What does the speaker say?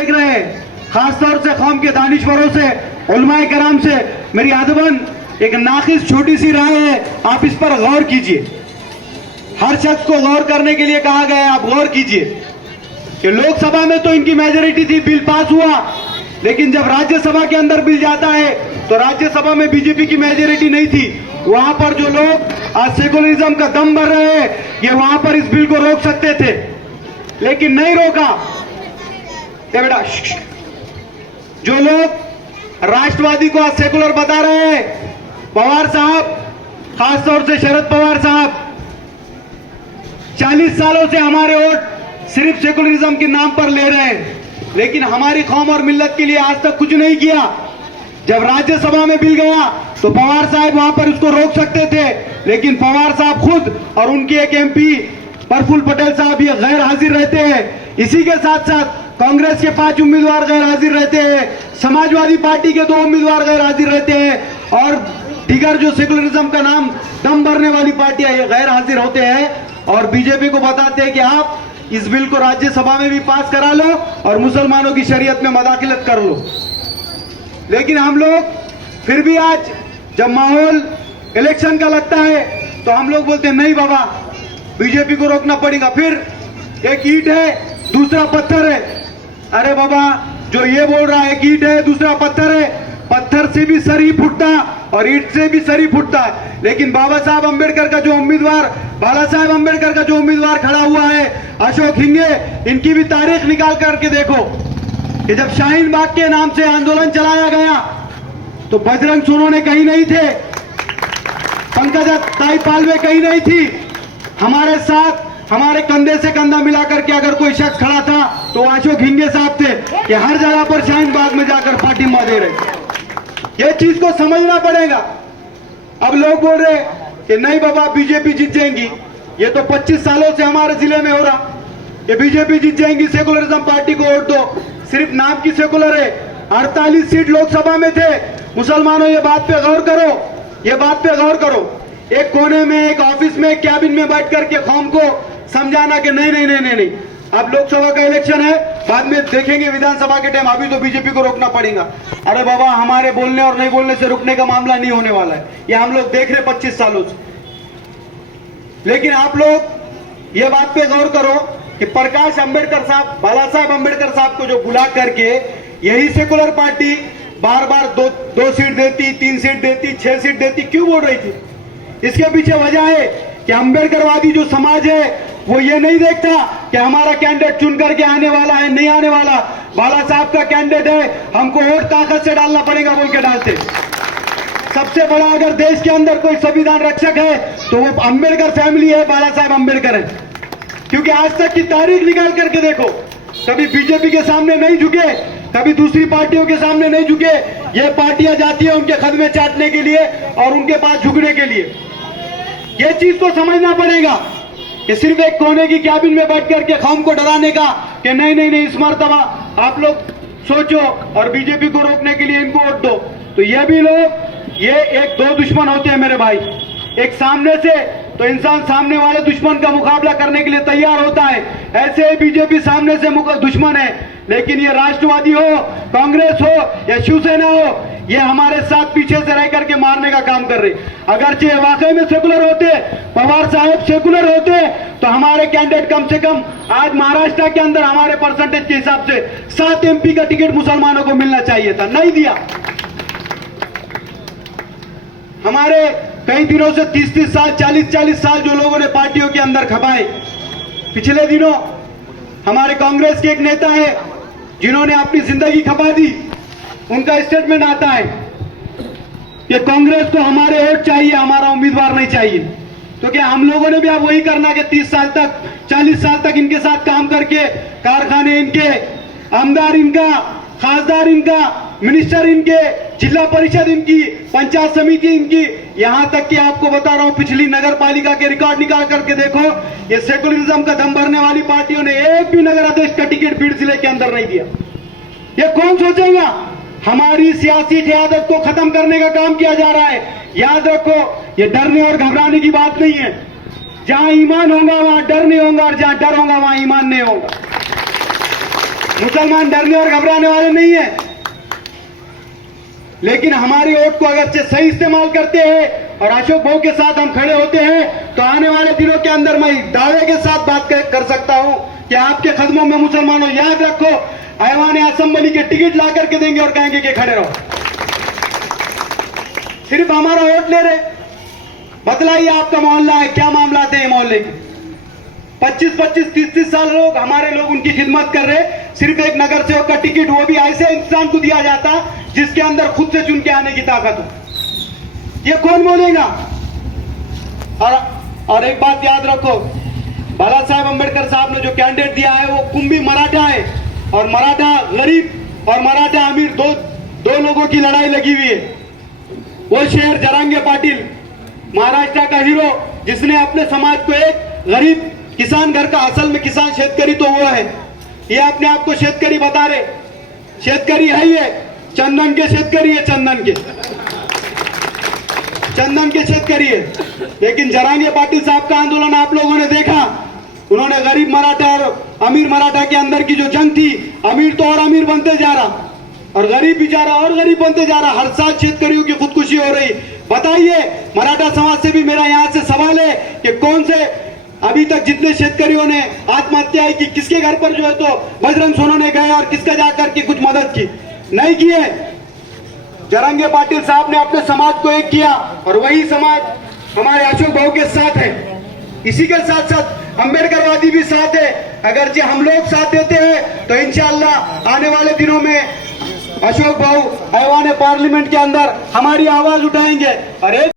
देख रहे हैं, खासतौर से कौम के दानिश्वरों से, उलमाए कराम से मेरी अदबन एक नाकिस छोटी सी राय है, आप इस पर गौर कीजिए। हर शख्स को गौर करने के लिए कहा गया है, आप गौर कीजिए कि लोकसभा में तो इनकी मेजोरिटी थी, बिल पास हुआ, लेकिन जब राज्यसभा के अंदर बिल जाता है तो राज्यसभा में बीजेपी की मेजोरिटी नहीं थी। वहां पर जो लोग आज सेकुलरिज्म का दम भर रहे हैं, ये वहां पर इस बिल को रोक सकते थे, लेकिन नहीं रोका। ये बेटा, जो लोग राष्ट्रवादी को आज सेकुलर बता रहे हैं, पवार साहब, खासतौर से शरद पवार साहब, 40 सालों से हमारे वोट सिर्फ सेकुलरिज्म के नाम पर ले रहे हैं, लेकिन हमारी कौम और मिल्लत के लिए आज तक कुछ नहीं किया। जब राज्यसभा में बिल गया तो पवार साहब वहां पर उसको रोक सकते थे, लेकिन पवार साहब खुद और उनके एक एमपी प्रफुल्ल पटेल साहब ये गैर हाजिर रहते हैं। इसी के साथ साथ कांग्रेस के 5 उम्मीदवार गैर हाजिर रहते हैं, समाजवादी पार्टी के 2 उम्मीदवार गैर हाजिर रहते हैं, और दीगर जो सेकुलरिज्म का नाम दम भरने वाली पार्टियां ये गैर हाजिर होते हैं और बीजेपी को बताते हैं कि आप इस बिल को राज्यसभा में भी पास करा लो और मुसलमानों की शरीयत में मदाखिलत कर लो। लेकिन हम लोग फिर भी आज जब माहौल इलेक्शन का लगता है तो हम लोग बोलते हैं नहीं बाबा, बीजेपी को रोकना पड़ेगा। फिर एक ईंट है, दूसरा पत्थर है। अरे बाबा, जो ये बोल रहा है एक ईंट है, दूसरा पत्थर है, पत्थर से भी सर ही फूटता और ईंट से भी सर ही फूटता है। लेकिन बाबा साहब अम्बेडकर का जो उम्मीदवार, बाला साहब अम्बेडकर का जो उम्मीदवार खड़ा हुआ है, अशोक हिंगे, इनकी भी तारीख निकाल करके देखो कि जब शाहीन बाग के नाम से आंदोलन चलाया गया तो बजरंग सोनोने कहीं नहीं थे, पंकजा ताई पालवे कहीं नहीं थी। हमारे साथ, हमारे कंधे से कंधा मिलाकर के अगर कोई शख्स खड़ा था तो अशोक हिंगे साहब थे कि हर जगह पर शाहीन बाग में जाकर फातिमा दे रहे। ये चीज को समझना पड़ेगा। अब लोग बोल रहे कि नहीं बाबा बीजेपी जीत जाएंगी, ये तो 25 सालों से हमारे जिले में हो रहा कि बीजेपी जीत जाएंगी, सेकुलरिज्म पार्टी को वोट दो। सिर्फ नाम की सेकुलर है, 48 सीट लोकसभा में थे। मुसलमानों ये बात पे गौर करो, ये बात पे गौर करो। एक कोने में, एक ऑफिस में, एक कैबिन में बैठ करके कौम को समझाना कि नहीं नहीं नहीं नहीं नहीं, अब लोकसभा का इलेक्शन है, बाद में देखेंगे विधानसभा के टाइम, अभी तो बीजेपी को रोकना पड़ेगा। अरे बाबा, हमारे बोलने और नहीं बोलने से रुकने का मामला नहीं होने वाला है, ये हम लोग देख रहे 25 सालों से। लेकिन आप लोग ये बात पे गौर करो कि प्रकाश अंबेडकर साहब, बाला साहब अंबेडकर साहब को जो बुला करके यही सेकुलर पार्टी बार बार दो सीट देती, 3 सीट देती, 6 सीट देती, क्यों बोल रही थी? इसके पीछे वजह है कि अंबेडकरवादी जो समाज है वो ये नहीं देखता कि हमारा कैंडिडेट चुन करके आने वाला है, नहीं आने वाला, बाला साहब का कैंडिडेट है, हमको वोट ताकत से डालना पड़ेगा बोल के डालते। सबसे बड़ा अगर देश के अंदर कोई संविधान रक्षक है तो वो अंबेडकर फैमिली है, बाला साहब अंबेडकर है। क्योंकि आज तक की तारीख निकाल करके देखो, कभी बीजेपी के सामने नहीं झुके, कभी दूसरी पार्टियों के सामने नहीं झुके। ये पार्टियां जाती है उनके खदमे चाटने के लिए और उनके पास झुकने के लिए। ये चीज को समझना पड़ेगा कि सिर्फ एक कोने की कैबिन में बैठ करके कौम को डराने का कि नहीं नहीं नहीं, इस मर्तबा आप लोग सोचो और बीजेपी को रोकने के लिए इनको वोट दो। तो ये भी लोग, ये एक दो दुश्मन होते हैं मेरे भाई। एक सामने से तो इंसान सामने वाले दुश्मन का मुकाबला करने के लिए तैयार होता है, ऐसे ही बीजेपी सामने से दुश्मन है। लेकिन ये राष्ट्रवादी हो, कांग्रेस हो या शिवसेना हो, ये हमारे साथ पीछे से रह करके मारने का काम कर रही। अगरचे ये वाकई में सेकुलर होते, पवार साहब सेकुलर होते, तो हमारे कैंडिडेट कम से कम आज महाराष्ट्र के अंदर हमारे परसेंटेज के हिसाब से 7 MP का टिकट मुसलमानों को मिलना चाहिए था, नहीं दिया। हमारे कई दिनों से 30-30 साल, 40-40 साल जो लोगों ने पार्टियों के अंदर खपाए। पिछले दिनों हमारे कांग्रेस के एक नेता है जिन्होंने अपनी जिंदगी खपा दी, उनका स्टेटमेंट आता है कि कांग्रेस को हमारे वोट चाहिए, हमारा उम्मीदवार नहीं चाहिए। तो क्या हम लोगों ने भी अब वही करना कि 30 साल तक, 40 साल तक इनके साथ काम करके कारखाने इनके, आमदार इनका, खासदार इनका, मिनिस्टर इनके, जिला परिषद इनकी, पंचायत समिति इनकी, यहां तक कि आपको बता रहा हूं पिछली नगर पालिका के रिकॉर्ड निकाल करके देखो, ये सेकुलरिज्म का दम भरने वाली पार्टियों ने एक भी नगर अध्यक्ष का टिकट बीड़ जिले के अंदर नहीं दिया। ये कौन सोचेगा? हमारी सियासी क़यादत को खत्म करने का काम किया जा रहा है। याद रखो, ये डरने और घबराने की बात नहीं है। जहां ईमान होगा वहां डर नहीं होगा और जहां डर होगा वहां ईमान नहीं होगा। मुसलमान डरने और घबराने वाले नहीं है, लेकिन हमारी वोट को अगर सही इस्तेमाल करते हैं और अशोक भाऊ के साथ हम खड़े होते हैं तो आने वाले दिनों के अंदर मैं दावे के साथ बात कर सकता हूं कि आपके कदमों में मुसलमानों याद रखो, ऐवान असेंबली के टिकट ला करके देंगे और कहेंगे कि खड़े रहो। सिर्फ हमारा वोट ले रहे, बतलाइए आपका मोहल्ला है, क्या मामला थे मोहल्ले के? 25-25, 30-30 साल लोग हमारे लोग उनकी खिदमत कर रहे, सिर्फ एक नगर सेवक का टिकट, वो भी ऐसे इंसान को दिया जाता जिसके अंदर खुद से चुन के आने की ताकत हो। ये कौन बोलेगा? और एक बात याद रखो, बाला साहेब अंबेडकर साहब ने जो कैंडिडेट दिया है वो कुंभी मराठा है, और मराठा गरीब और मराठा अमीर दो लोगों की लड़ाई लगी हुई है। वो शेर जरांगे पाटिल, महाराष्ट्र का हीरो, जिसने अपने समाज को एक गरीब किसान घर का, असल में किसान शेतकरी तो वो है, ये अपने आप को शेतकरी बता रहे, शेतकरी है ये, चंदन के शेतकरी है, चंदन के शेतकरी है। लेकिन जरांगे पाटिल साहब का आंदोलन आप लोगों ने देखा, उन्होंने गरीब मराठा और अमीर मराठा के अंदर की जो जंग थी, अमीर तो और अमीर बनते जा रहा और गरीब बेचारा और गरीब बनते जा रहा, हर साल शेतकरियों की खुदकुशी हो रही। बताइए, मराठा समाज से भी मेरा यहां से सवाल है कि कौन से अभी तक जितने शेतकरियों ने आत्महत्या की, किसके घर पर जो है तो बजरंग सोनवणे गए और किसका जाकर के कुछ मदद की? नहीं की है। जरांगे पाटिल साहब ने अपने समाज को एक किया और वही समाज हमारे अशोक भाऊ के साथ है। इसी के साथ साथ अंबेडकरवादी भी साथ है। अगर जो हम लोग साथ देते हैं तो इंशाअल्लाह आने वाले दिनों में अशोक भाऊ ऐवान पार्लियामेंट के अंदर हमारी आवाज उठाएंगे। और एक